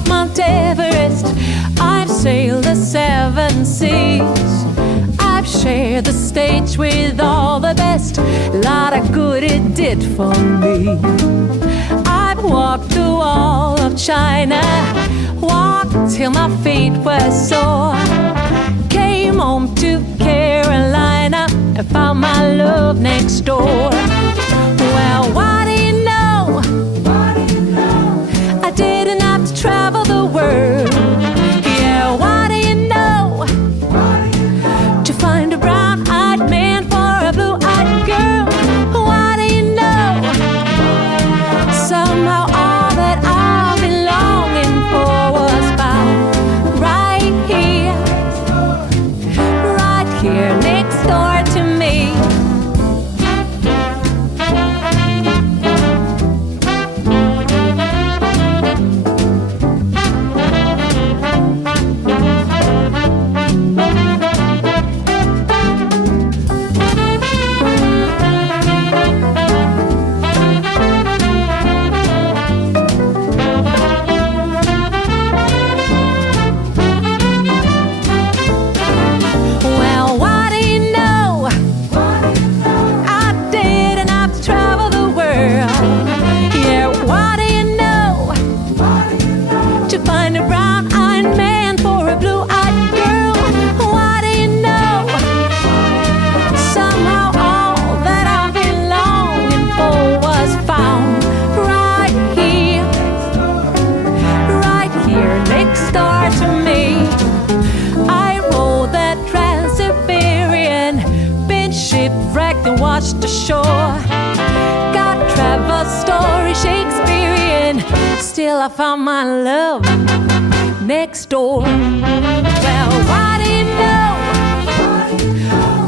of Mount Everest. I've sailed the 7 seas. I've shared the stage with all the best. Lot of good it did for me. I've walked the wall of China, walked till my feet were sore. Came home to Carolina and found my love next door. Well, what do you know? I didn't have to travel the world. Yeah, what do you know? To find a brown-eyed man for a blue-eyed girl. What do you know? Somehow all that I've been longing for was found right here next door to me. Watched the shore, got travel story Shakespearean. Still I found my love next door. Well, what do you know?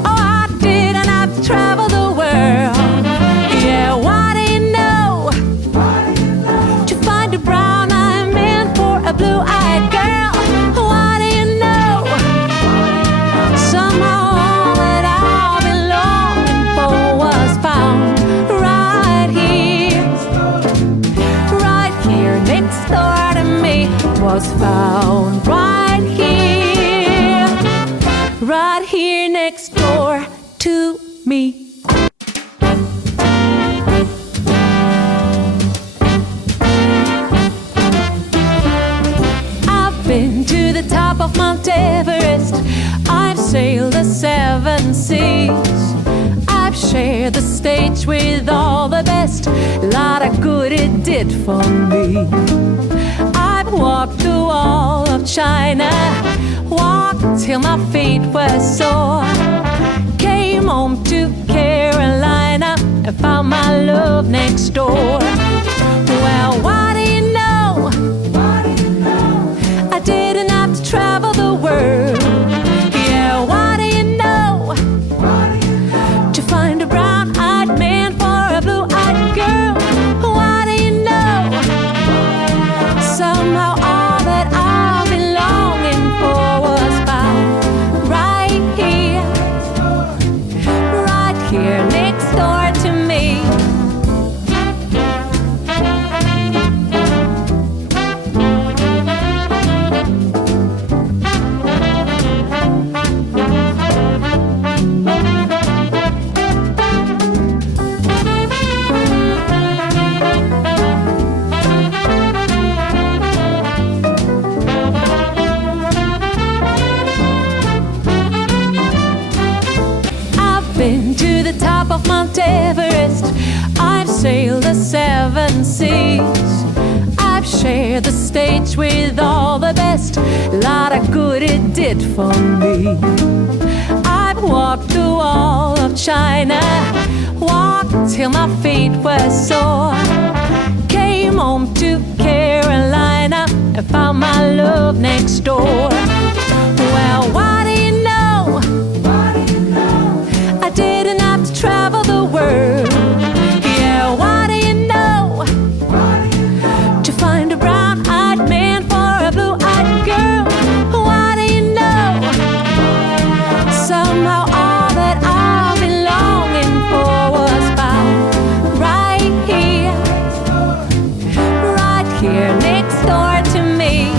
Oh, I didn't have to travel the world. Yeah, what do you know? To find a brown-eyed man for a blue-eyed girl. What do you know? Somehow was found right here next door to me. I've been to the top of Mount Everest. I've sailed the 7 seas. I've shared the stage with all the best. Lot of good it did for me. Walked the wall of China, walked till my feet were sore. Came home to Carolina and found my love next door. Well, what do you know? I didn't have to travel the world. Yeah, what do you know? To find a brown-eyed man for a blue-eyed girl. What do you know? Somehow all that I've been longing for was found right here next door to me. Been to the top of Mount Everest. I've sailed the 7 seas. I've shared the stage with all the best. Lot of good it did for me. I've walked the wall of China, walked till my feet were sore. Came home to Carolina and found my love next door. Well, what do you know? I didn't have to travel the world. Yeah, what do you know? To find a brown-eyed man for a blue-eyed girl. What do you know? Somehow all that I've been longing for was found right here next door to me.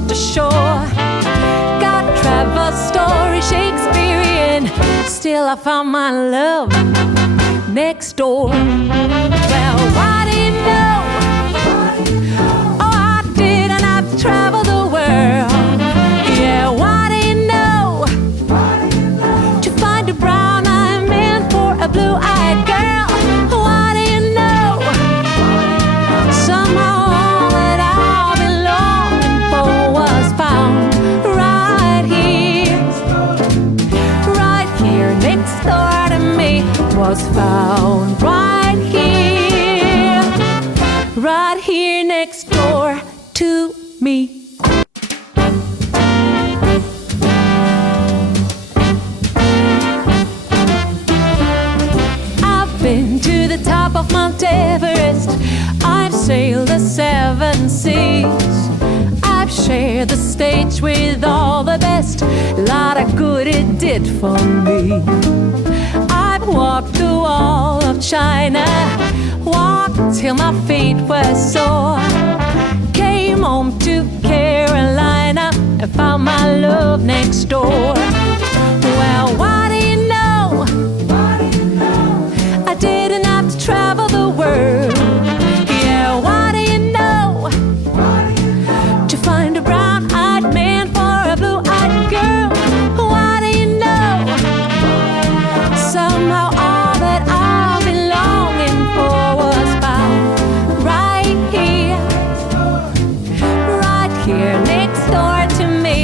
watched the shore. Got travel story Shakespearean, still I found my love next door. Well, why do you know? Oh, I didn't have to travel the world. Yeah, why do you know? To find a brown-eyed man for a blue-eyed girl. Why do you know? Somehow all that I've been longing for was found right here next door to me. Was found right here next door to me. Been to the top of Mount Everest. I've sailed the 7 seas. I've shared the stage with all the best. Lot of good it did for me. I've walked the wall of China, walked till my feet were sore. Came home to Carolina and found my love next door. Well, why do you know? I didn't have to travel the world. Yeah, why do you know? To find a brown-eyed man for a blue-eyed girl. Why do you know? Somehow all that I've been longing for was found right here next door to me.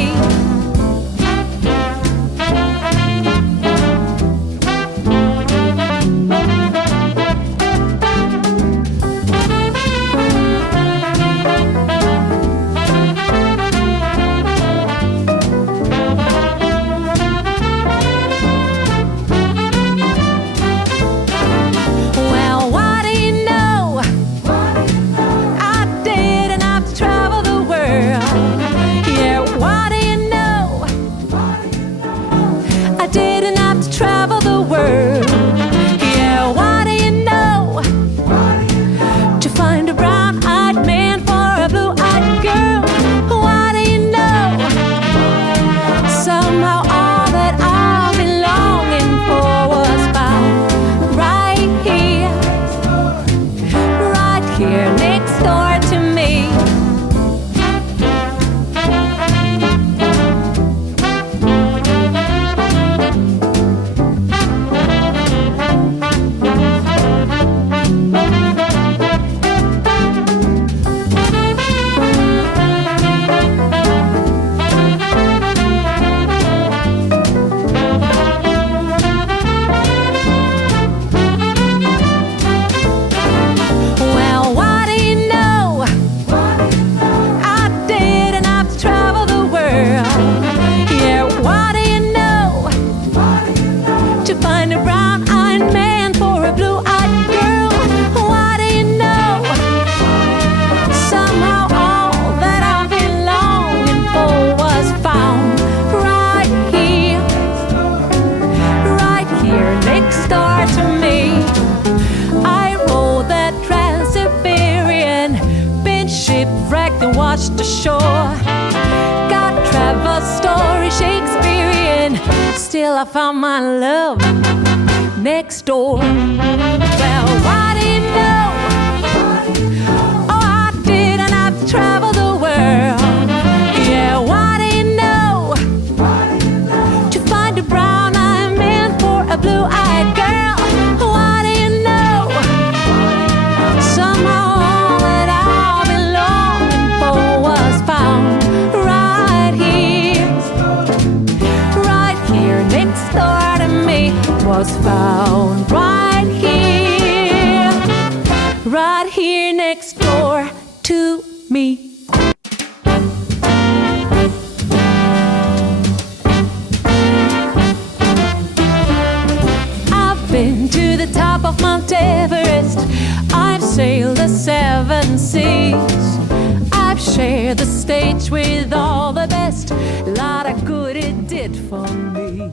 The shore. Got travel story Shakespearean, still I found my love next door. Well, why do you know? Oh, I didn't have to travel the world. Yeah, why do you know? To find a brown-eyed man for a blue-eyed girl. Why do you know? Somehow all that I've been longing for was found right here next door to me. Was found right here next door to me. I've been to the top of Mount Everest. I've sailed the 7 seas. I've shared the stage with all the best. Lot of good it did for me.